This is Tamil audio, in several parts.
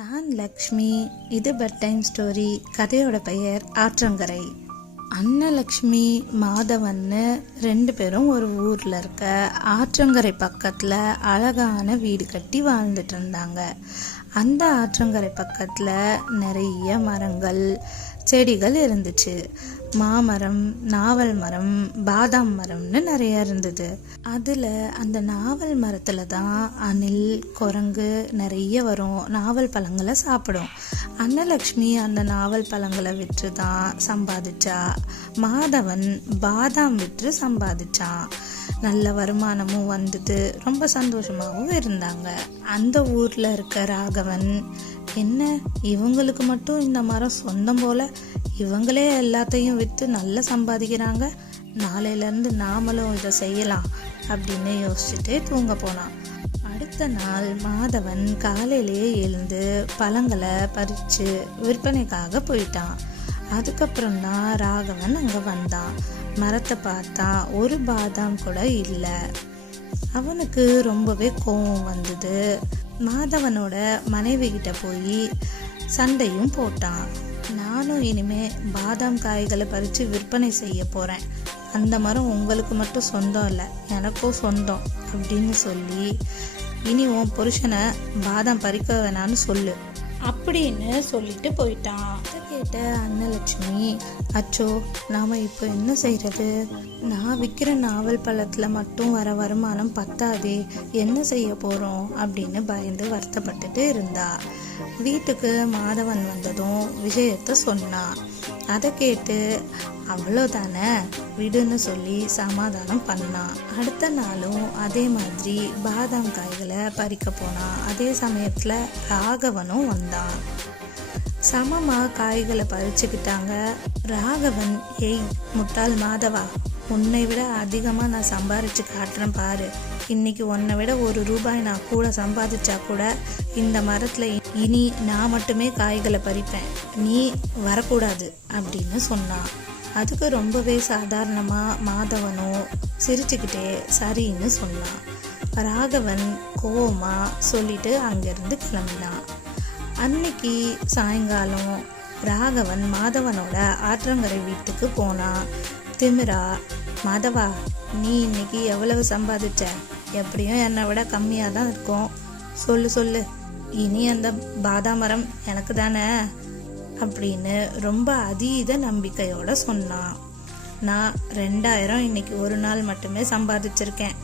நான் லக்ஷ்மி. இது பெட் டைம் ஸ்டோரி. கதையோட பெயர் ஆற்றங்கரை. அன்னலக்ஷ்மி மாதவன்னு ரெண்டு பேரும் ஒரு ஊரில் இருக்க ஆற்றங்கரை பக்கத்தில் அழகான வீடு கட்டி வாழ்ந்துட்டு இருந்தாங்க. அந்த ஆற்றங்கரை பக்கத்தில் நிறைய மரங்கள் செடிகள் இருந்துச்சு. மாமரம், நாவல் மரம், பாதாம் மரம்னு நிறைய இருந்தது. அதில் அந்த நாவல் மரத்தில் தான் அணில், குரங்கு நிறைய வரும். நாவல் பழங்களை சாப்பிடும். அன்னலக்ஷ்மி அந்த நாவல் பழங்களை விற்று தான் சம்பாதிச்சா. மாதவன் பாதாம் விற்று சம்பாதிச்சான். நல்ல வருமானமும் வந்தது. ரொம்ப சந்தோஷமாகவும் இருந்தாங்க. அந்த ஊரில் இருக்க ராகவன், என்ன இவங்களுக்கு மட்டும் இந்த மரம் சொந்தம் போல, இவங்களே எல்லாத்தையும் விற்று நல்லா சம்பாதிக்கிறாங்க, நாளையிலேருந்து நாமளும் இதை செய்யலாம் அப்படின்னு யோசிச்சுட்டே தூங்க போனான். அடுத்த நாள் மாதவன் காலையிலேயே எழுந்து பழங்களை பறித்து விற்பனைக்காக போயிட்டான். அதுக்கப்புறம் தான் ராகவன் அங்கே வந்தான். மரத்தை பார்த்தா ஒரு பாதாம் கூட இல்லை. அவனுக்கு ரொம்பவே கோபம் வந்தது. மாதவனோட மனைவி கிட்ட போய் சண்டையும் போட்டான். நானும் இனிமே பாதாம் காய்களை பறித்து விற்பனை செய்ய போகிறேன். அந்த மரம் உங்களுக்கு மட்டும் சொந்தம் இல்லை, எனக்கும் சொந்தம் அப்படின்னு சொல்லி, இனி உன் புருஷனை பாதாம் பறிக்க வேணான்னு சொல்லு அப்படின்னு சொல்லிட்டு போயிட்டான். அதை கேட்ட அன்னலட்சுமி, அச்சோ நாம இப்போ என்ன செய்யறது? நான் விற்கிற நாவல் பழத்தில் மட்டும் வர வருமானம் பத்தாதே, என்ன செய்ய போகிறோம் அப்படின்னு பயந்து வருத்தப்பட்டுட்டு இருந்தா. வீட்டுக்கு மாதவன் வந்ததும் விஷயத்த சொன்னான். அதை கேட்டு அவ்வளோதானே விடுன்னு சொல்லி சமாதானம் பண்ணான். அடுத்த நாளும் அதே மாதிரி பாதாம் காய்களை பறிக்க போனான். அதே சமயத்தில் ராகவனும் வந்தான். சமமாக காய்களை பறிச்சுக்கிட்டாங்க. ராகவன், ஏய் முட்டாள் மாதவா, உன்னை விட அதிகமாக நான் சம்பாரிச்சு காட்டுறேன் பாரு. இன்னைக்கு உன்னை விட ₹1 நான் கூட சம்பாதிச்சா கூட இந்த மரத்தில் இனி நான் மட்டுமே காய்களை பறிப்பேன், நீ வரக்கூடாது அப்படின்னு சொன்னான். அதுக்கு ரொம்பவே சாதாரணமாக மாதவனும் சிரிச்சுக்கிட்டே சரின்னு சொன்னான். ராகவன் கோவமா சொல்லிட்டு அங்கேருந்து கிளம்பினான். அன்னைக்கு சாயங்காலம் ராகவன் மாதவனோட ஆற்றங்கரை வீட்டுக்கு போனான். திமிரா, மாதவா நீ இன்னைக்கு எவ்வளவு சம்பாதிச்ச? எப்படியும் என்னை விட கம்மியாக தான் இருக்கும், சொல்லு, இனி அந்த பாதாம் மரம் எனக்கு தானே அப்படின்னு ரொம்ப அதீத நம்பிக்கையோட சொன்னான். நான் 2000 இன்னைக்கு ஒரு நாள் மட்டுமே சம்பாதிச்சிருக்கேன்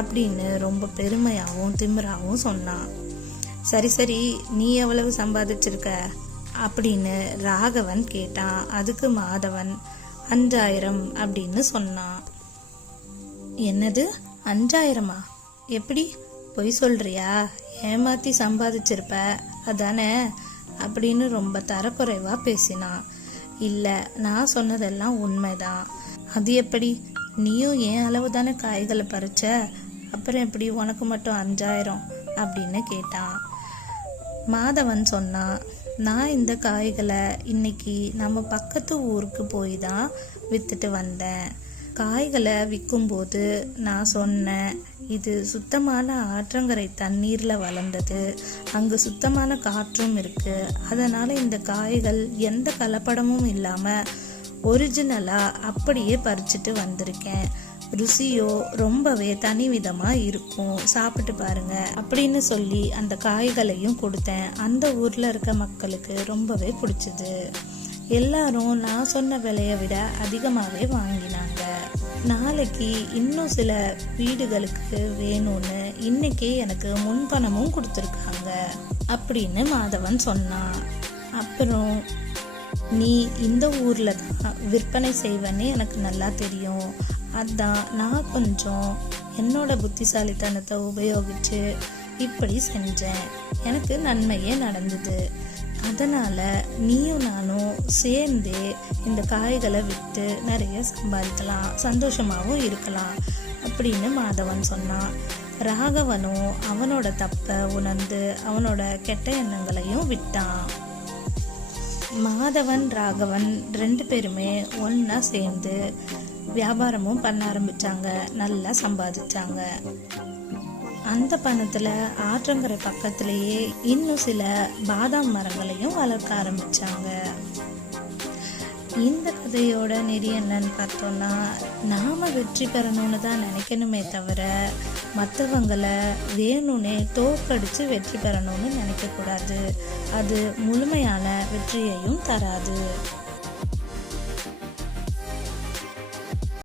அப்படின்னு ரொம்ப பெருமையாகவும் திமிராகவும் சொன்னான். சரி நீ எவ்வளவு சம்பாதிச்சிருக்க அப்படின்னு ராகவன் கேட்டான். அதுக்கு மாதவன் 5000 அப்படின்னு சொன்னான். என்னது 5000? எப்படி பொய் சொல்றியா? ஏமாத்தி சம்பாதிச்சிருப்ப அதானே அப்படின்னு ரொம்ப தரக்குறைவா பேசினான். இல்லை, நான் சொன்னதெல்லாம் உண்மைதான். அது எப்படி? நீயும் என் அளவு தானே காய்களை பறிச்ச, அப்புறம் எப்படி உனக்கு மட்டும் 5000 அப்படின்னு கேட்டான். மாதவன் சொன்னான், நான் இந்த காய்களை இன்னைக்கு நம்ம பக்கத்து ஊருக்கு போய் தான் வித்துட்டு வந்தேன். காய்களை விற்கும்போது நான் சொன்னேன், இது சுத்தமான ஆற்றங்கரை தண்ணீரில் வளர்ந்தது, அங்கு சுத்தமான காற்றும் இருக்கு, அதனால இந்த காய்கள் எந்த கலப்படமும் இல்லாமல் ஒரிஜினலாக அப்படியே பறிச்சுட்டு வந்திருக்கேன். ருசியோ ரொம்பவே தனிவிதமாக இருக்கும், சாப்பிட்டு பாருங்க அப்படின்னு சொல்லி அந்த காய்களையும் கொடுத்தேன். அந்த ஊரில் இருக்க மக்களுக்கு ரொம்பவே பிடிச்சது. எல்லாரும் நான் சொன்ன விலையை விட அதிகமாகவே வாங்கினாங்க. நாளைக்கு இன்னும் சில வீடுகளுக்கு வேணும்னு இன்னைக்கே எனக்கு முன்பணமும் கொடுத்துருக்காங்க அப்படின்னு மாதவன் சொன்னான். அப்புறம் நீ இந்த ஊரில் தான் விற்பனை செய்வேன்னு எனக்கு நல்லா தெரியும், அதான் நான் கொஞ்சம் என்னோட புத்திசாலித்தனத்தை உபயோகிச்சு இப்படி செஞ்சேன், எனக்கு நன்மையே நடந்தது. அதனால் நீயும் நானும் சேர்ந்தே இந்த காய்களை விற்று நிறைய சம்பாதிக்கலாம், சந்தோஷமாகவும் இருக்கலாம் அப்படின்னு மாதவன் சொன்னான். ராகவனும் அவனோட தப்பை உணர்ந்து அவனோட கெட்ட எண்ணங்களையும் விட்டான். மாதவன் ராகவன் 2 பேருமே ஒன்றா சேர்ந்து வியாபாரமும் பண்ண ஆரம்பித்தாங்க. நல்லா சம்பாதிச்சாங்க. அந்த பணத்தில் ஆற்றங்கரை பக்கத்திலேயே இன்னும் சில பாதாம் மரங்களையும் வளர்க்க ஆரம்பித்தாங்க. இந்த கதையோட நெறி என்னன்னு பார்த்தோன்னா, நாம் வெற்றி பெறணும்னு தான் நினைக்கணுமே தவிர மற்றவங்களை வேணும்னே தோற்கடித்து வெற்றி பெறணும்னு நினைக்கக்கூடாது. அது முழுமையான வெற்றியையும் தராது.